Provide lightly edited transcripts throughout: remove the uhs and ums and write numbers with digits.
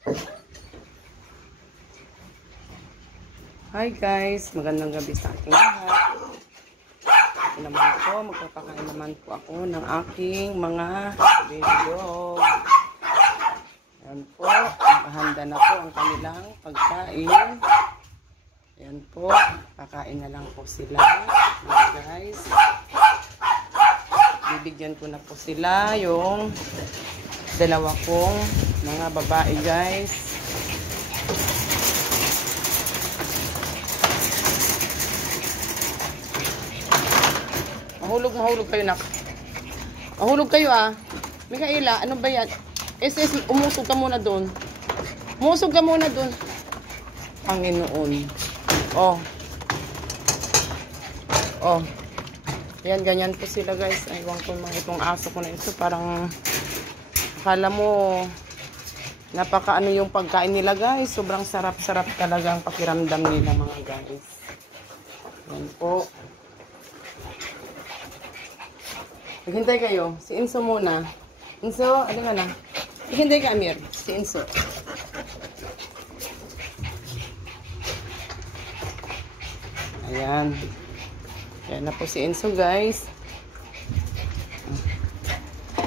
Hi guys, magandang gabi sa ating lahat. Ito naman po, magpapakain naman po ako ng aking mga baby dog. Ayan po, nakahanda na po ang kanilang pagkain. Ayan po, kakain na lang po sila. Ayan guys, bibigyan ko na po sila yung dalawa kong mga babae guys. Mahulog kayo, nak. Mahulog kayo, ah. Mikaela, ano ba yan? SS, umusog ka muna doon. Umusog ka muna doon. Panginoon. Oh. Oh. Yan, ganyan po sila, guys. Aywan ko mga itong aso ko na ito. Parang, akala mo, napaka ano yung pagkain nila, guys. Sobrang sarap-sarap talaga ang pakiramdam nila, mga guys. Yan po. Maghintay kayo. Si Inso muna. Inso, ano ka na? Maghintay ka, Amir. Si Inso. Ayan. Ayan na po si Inso, guys.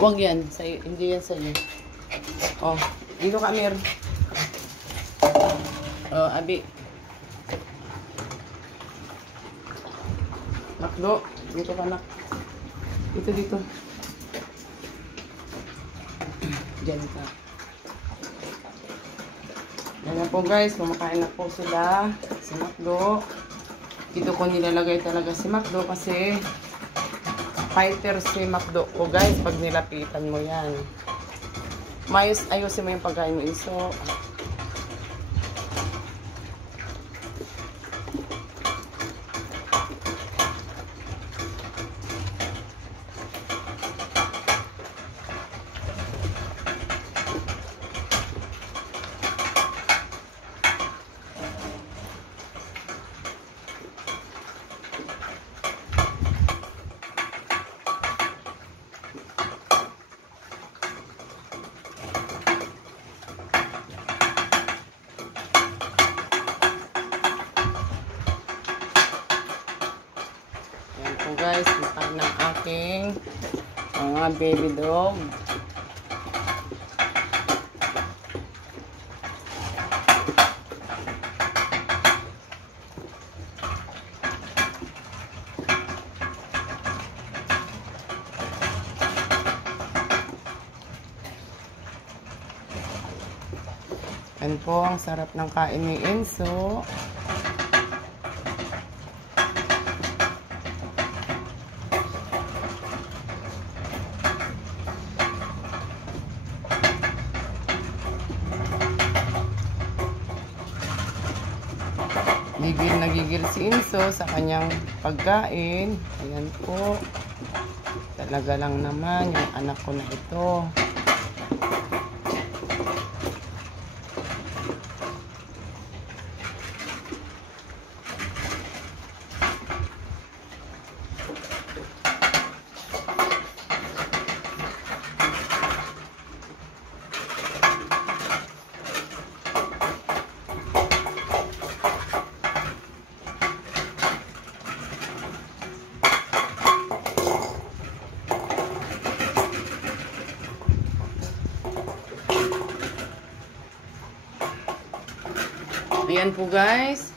Huwag yan. Sa'yo. Hindi yan sa'yo. Oh. Dito ka, Amir. Oh, Abi. Makdo. Dito ka, nak. Dito. Diyan ka. Yan na po guys. Kumakain na po sila. Si Makdo. Dito ko nilalagay talaga si Makdo kasi fighter si Makdo ko guys. Pag nilapitan mo yan. Ayusin mo yung pagkain mo. So, guys, kumakain ng aking mga baby dog. Yan po, ang sarap ng kain ni Enzo. Nagigil si Inso sa kanyang pagkain. Ayan po. Talaga lang naman yung anak ko na ito. Ayan po guys.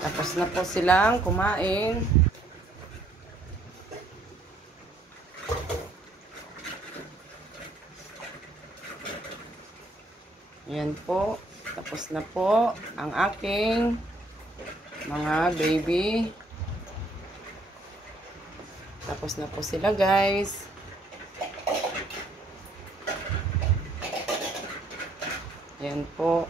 Tapos na po silang kumain. Ayan po. Tapos na po ang aking mga baby. Tapos na po sila guys. Ayan po.